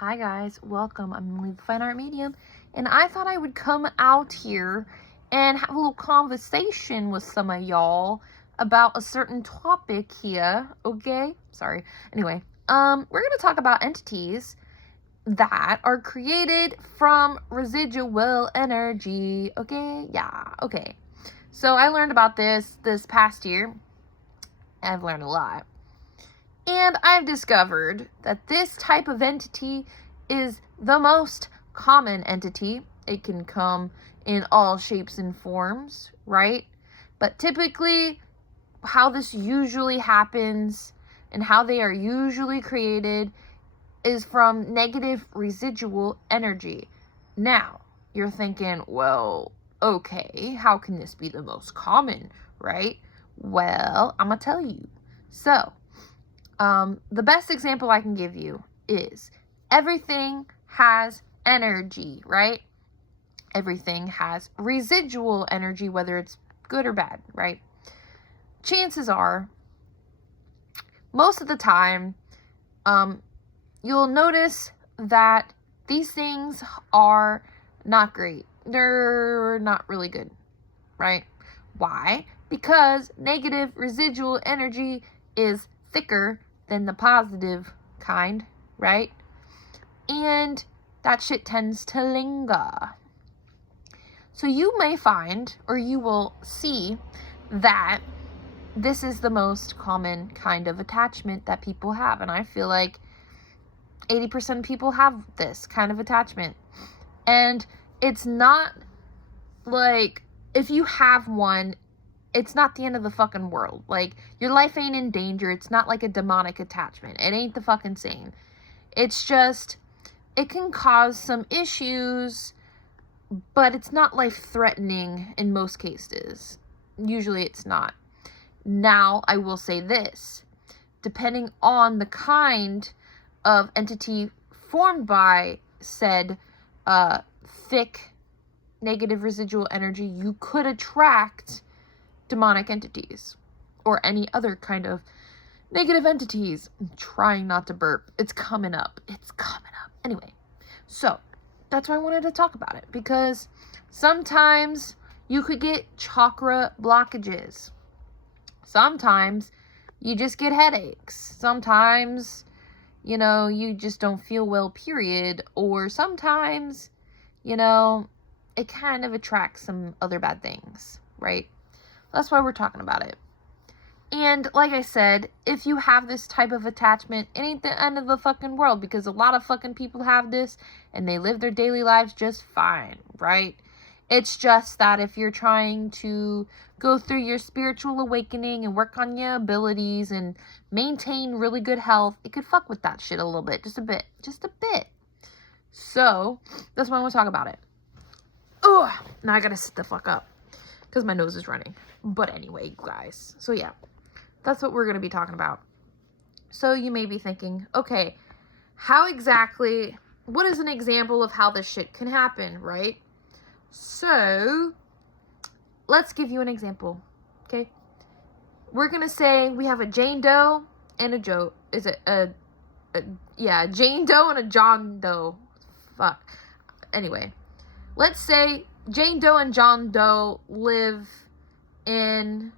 Hi guys, welcome. I'm Emily the Fine Art Medium, and I thought I would come out here and have a little conversation with some of y'all about a certain topic here, okay? Sorry. Anyway, we're going to talk about entities that are created from residual energy, okay? Yeah, okay. So I learned about this past year. I've learned a lot. And I've discovered that this type of entity is the most common entity. It can come in all shapes and forms, right? But typically, how this usually happens and how they are usually created is from negative residual energy. Now, you're thinking, well, okay, how can this be the most common, right? Well, I'm going to tell you. So, the best example I can give you is everything has energy, right? Everything has residual energy, whether it's good or bad, right? Chances are, most of the time, you'll notice that these things are not great. They're not really good, right? Why? Because negative residual energy is thicker than the positive kind, right? And that shit tends to linger. So you may find, or you will see, that this is the most common kind of attachment that people have. And I feel like 80% of people have this kind of attachment. And it's not like, if you have one, it's not the end of the fucking world. Like, your life ain't in danger. It's not like a demonic attachment. It ain't the fucking same. It's just, it can cause some issues, but it's not life-threatening in most cases. Usually it's not. Now, I will say this. Depending on the kind of entity formed by said thick negative residual energy, you could attract demonic entities or any other kind of negative entities. I'm trying not to burp. It's coming up. Anyway, so that's why I wanted to talk about it, because sometimes you could get chakra blockages. Sometimes you just get headaches. Sometimes, you just don't feel well, period. Or sometimes, it kind of attracts some other bad things, right? That's why we're talking about it. And like I said, if you have this type of attachment, it ain't the end of the fucking world, because a lot of fucking people have this and they live their daily lives just fine, right? It's just that if you're trying to go through your spiritual awakening and work on your abilities and maintain really good health, it could fuck with that shit a little bit, just a bit. So, that's why I want to talk about it. Ugh, now I gotta sit the fuck up, because my nose is running. But anyway, guys. So yeah, that's what we're going to be talking about. So you may be thinking, okay, what is an example of how this shit can happen, right? So, let's give you an example, okay? We're going to say we have a Jane Doe and a Joe. Is it Jane Doe and a John Doe. Fuck. Anyway, let's say Jane Doe and John Doe live in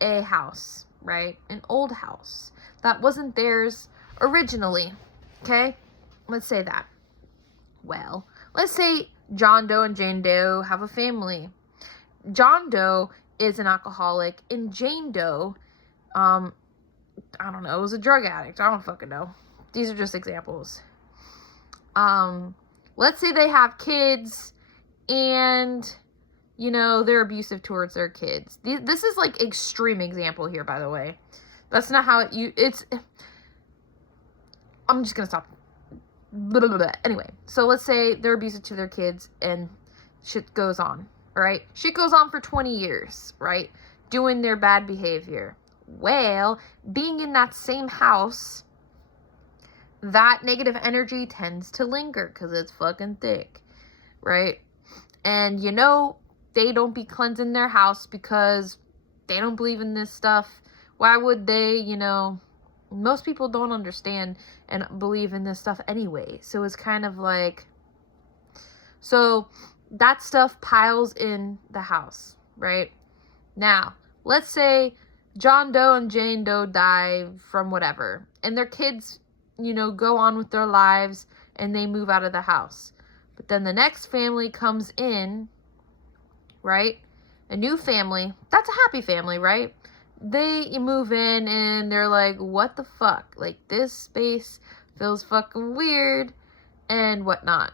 a house, right? An old house that wasn't theirs originally, okay? Let's say that. Well, let's say John Doe and Jane Doe have a family. John Doe is an alcoholic, and Jane Doe, I don't know, was a drug addict. I don't fucking know. These are just examples. Let's say they have kids, and they're abusive towards their kids. This is like extreme example here, by the way. That's not how I'm just gonna stop. Blah, blah, blah. Anyway, so let's say they're abusive to their kids and shit goes on, right? Shit goes on for 20 years, right? Doing their bad behavior. Well, being in that same house, that negative energy tends to linger because it's fucking thick, right? And they don't be cleansing their house because they don't believe in this stuff. Why would they, most people don't understand and believe in this stuff anyway. So it's kind of like, so that stuff piles in the house, right? Now, let's say John Doe and Jane Doe die from whatever, and their kids, go on with their lives and they move out of the house. But then the next family comes in, right? A new family. That's a happy family, right? They move in and they're like, what the fuck? Like, this space feels fucking weird and whatnot.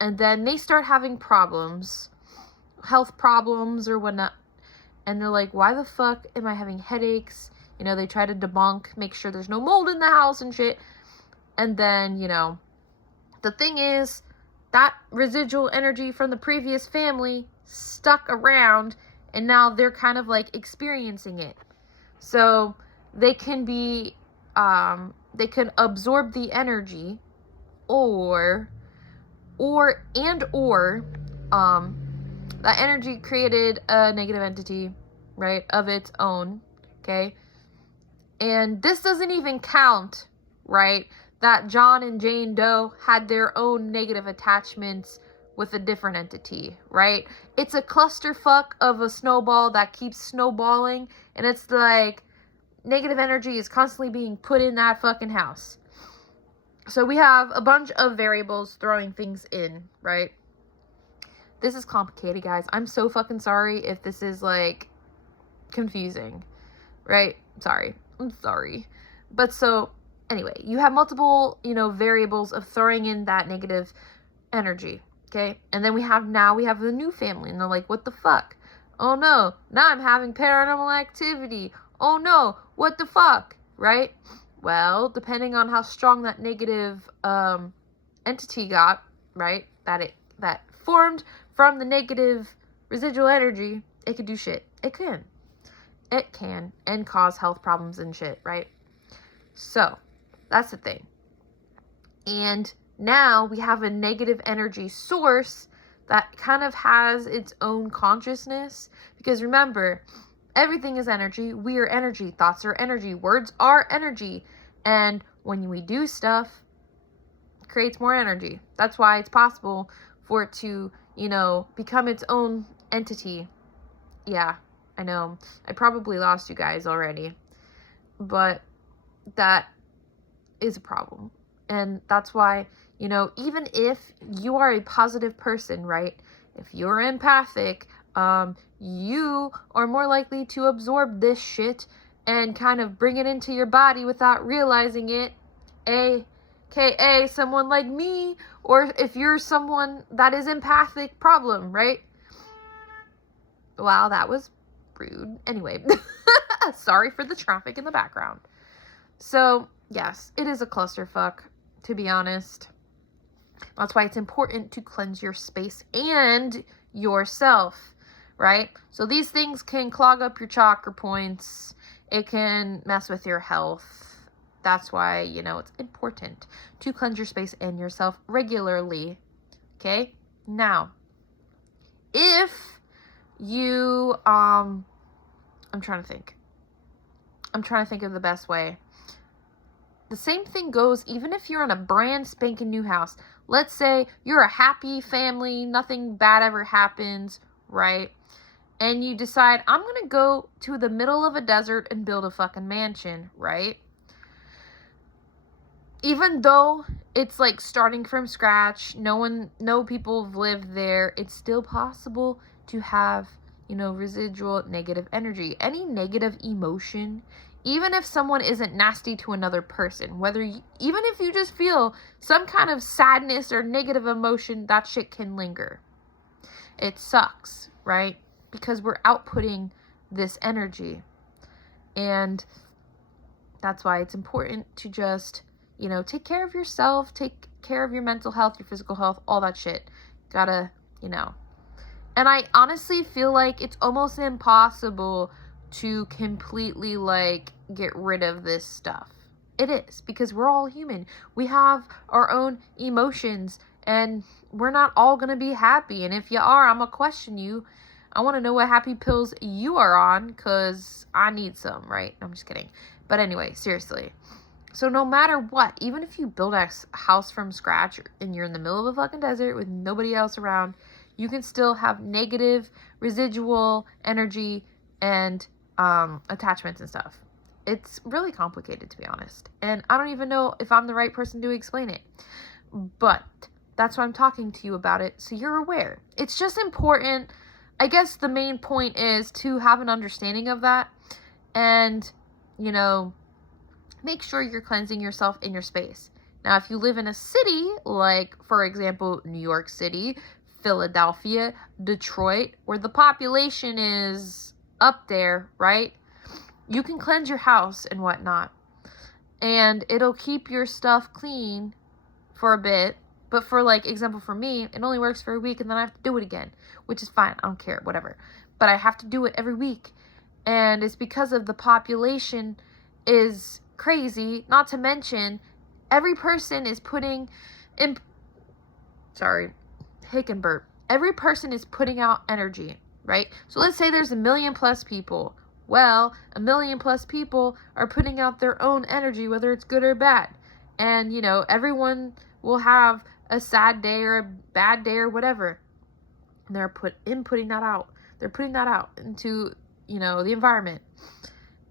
And then they start having problems, health problems or whatnot. And they're like, why the fuck am I having headaches? They try to debunk, make sure there's no mold in the house and shit. And then, the thing is, that residual energy from the previous family stuck around, and now they're kind of like experiencing it. So they can be, they can absorb the energy, or that energy created a negative entity, right, of its own, okay? And this doesn't even count, right, that John and Jane Doe had their own negative attachments with a different entity, right? It's a clusterfuck of a snowball that keeps snowballing, and it's like negative energy is constantly being put in that fucking house. So we have a bunch of variables throwing things in, right? This is complicated, guys. I'm so fucking sorry if this is, like, confusing, right? I'm sorry. But so, anyway, you have multiple, variables of throwing in that negative energy, okay? And then we have the new family, and they're like, what the fuck? Oh, no, now I'm having paranormal activity. Oh, no, what the fuck, right? Well, depending on how strong that negative entity got, right, that formed from the negative residual energy, it could do shit. It can, and cause health problems and shit, right? So, that's the thing. And now we have a negative energy source that kind of has its own consciousness. Because remember, everything is energy. We are energy. Thoughts are energy. Words are energy. And when we do stuff, it creates more energy. That's why it's possible for it to, become its own entity. Yeah, I know. I probably lost you guys already. But that is a problem. And that's why, even if you are a positive person, right? If you're empathic, you are more likely to absorb this shit and kind of bring it into your body without realizing it. AKA someone like me, or if you're someone that is empathic, problem, right? Wow, that was rude. Anyway, sorry for the traffic in the background. So, yes, it is a clusterfuck, to be honest. That's why it's important to cleanse your space and yourself, right? So these things can clog up your chakra points. It can mess with your health. That's why, it's important to cleanse your space and yourself regularly, okay? Now, if you, I'm trying to think of the best way. The same thing goes even if you're in a brand spanking new house. Let's say you're a happy family, nothing bad ever happens, right? And you decide, I'm going to go to the middle of a desert and build a fucking mansion, right? Even though it's like starting from scratch, no people have lived there, it's still possible to have, residual negative energy. Any negative emotion, even if someone isn't nasty to another person, even if you just feel some kind of sadness or negative emotion, that shit can linger. It sucks, right? Because we're outputting this energy. And that's why it's important to just, take care of yourself, take care of your mental health, your physical health, all that shit. Gotta, And I honestly feel like it's almost impossible to completely, get rid of this stuff. It is, because we're all human. We have our own emotions, and we're not all gonna be happy. And if you are, I'm gonna question you. I want to know what happy pills you are on, because I need some, right? I'm just kidding. But anyway, seriously. So no matter what, even if you build a house from scratch and you're in the middle of a fucking desert with nobody else around, you can still have negative residual energy and attachments and stuff. It's really complicated, to be honest. And I don't even know if I'm the right person to explain it. But that's why I'm talking to you about it, so you're aware. It's just important. I guess the main point is to have an understanding of that and, you know, make sure you're cleansing yourself in your space. Now, if you live in a city, like, for example, New York City, Philadelphia, Detroit, where the population is up there, right? You can cleanse your house and whatnot. And it'll keep your stuff clean for a bit. But for, like, example, for me, it only works for a week and then I have to do it again, which is fine. I don't care, whatever. But I have to do it every week. And it's because of the population is crazy. Not to mention, every person is putting in... Sorry. Hickenberg. Every person is putting out energy, right? So let's say there's 1 million plus people. Well, 1 million plus people are putting out their own energy, whether it's good or bad. And, you know, everyone will have a sad day or a bad day or whatever. And they're putting that out. They're putting that out into, you know, the environment.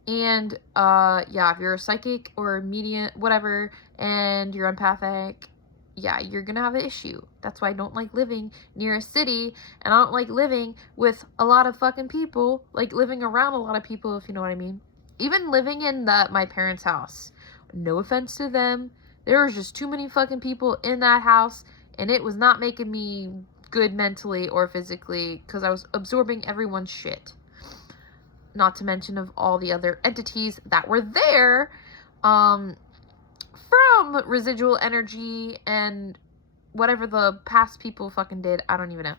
And, yeah, if you're a psychic or a medium, whatever, and you're empathic, yeah, you're gonna have an issue. That's why I don't like living near a city, and I don't like living with a lot of fucking people, like living around a lot of people, if you know what I mean. Even living in my parents' house, no offense to them, there was just too many fucking people in that house, and it was not making me good mentally or physically, because I was absorbing everyone's shit. Not to mention of all the other entities that were there, from residual energy and whatever the past people fucking did. I don't even know.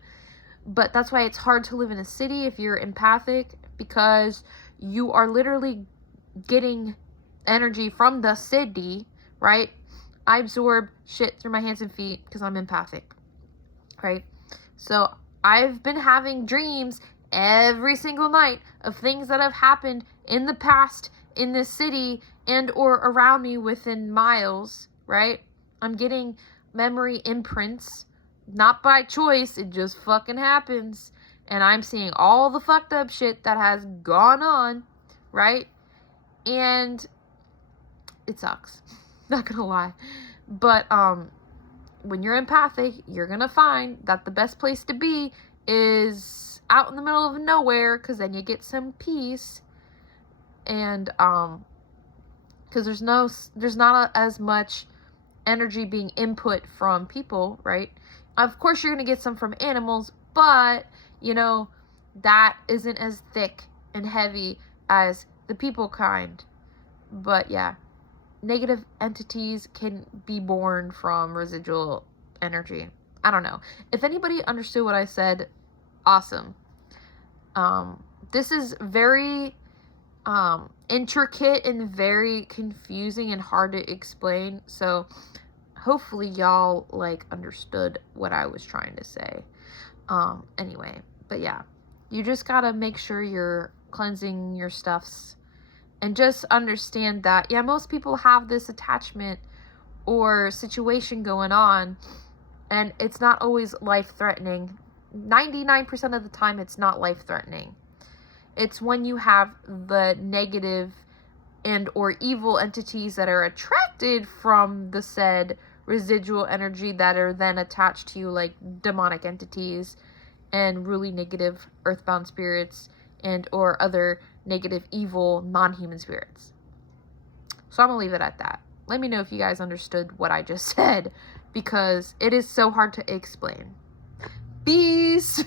But that's why it's hard to live in a city if you're empathic, because you are literally getting energy from the city, right? I absorb shit through my hands and feet because I'm empathic, right? So I've been having dreams every single night of things that have happened in the past in this city and or around me within miles, right? I'm getting memory imprints, not by choice, it just fucking happens. And I'm seeing all the fucked up shit that has gone on, right? And it sucks. Not gonna lie. But when you're empathic, you're gonna find that the best place to be is out in the middle of nowhere, because then you get some peace. And because there's not as much energy being input from people, right? Of course you're gonna get some from animals, but you know that isn't as thick and heavy as the people kind. But yeah, negative entities can be born from residual energy. I don't know. If anybody understood what I said, awesome. This is very intricate and very confusing and hard to explain, so hopefully y'all like understood what I was trying to say. Anyway, but yeah, you just gotta make sure you're cleansing your stuffs and just understand that, yeah, most people have this attachment or situation going on, and it's not always life-threatening. 99% of the time, it's not life-threatening. It's when you have the negative and or evil entities that are attracted from the said residual energy that are then attached to you, like demonic entities and really negative earthbound spirits and or other negative, evil, non-human spirits. So I'm gonna leave it at that. Let me know if you guys understood what I just said, because it is so hard to explain. Peace!